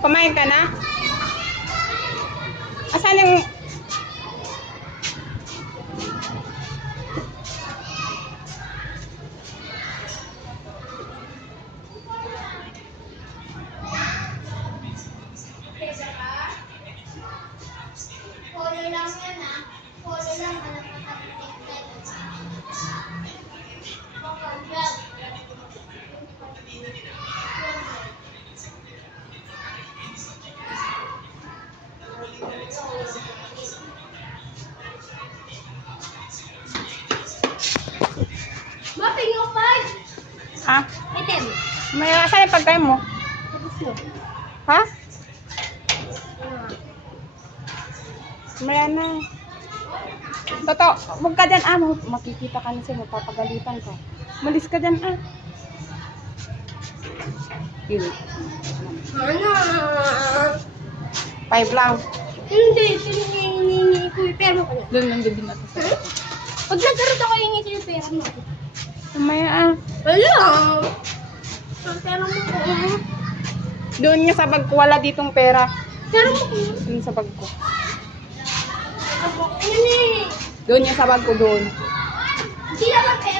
Kumain ka na? Asan yung... Polo lang yan ah. Polo lang. Maping yung five. Ha? Item. May asan yung pagkain mo? Ha? Maya na. Toto, huwag ka dyan. Makikita ka na siya. Mapapagalitan ka. Malis ka dyan. Yun. Ano? 5 lang. Hindi. Tiningi ko yung pera ko na. Doon nandun din natin sa... Pag nagkaroon ako yung ito yung pera mo. Maya Wala. Ang pera mo ko. Doon nga sa bag ko. Wala ditong pera. Pera mo ko. Doon sa bag ko. Ano eh? Doon nga sa bag ko doon. Hindi naman pera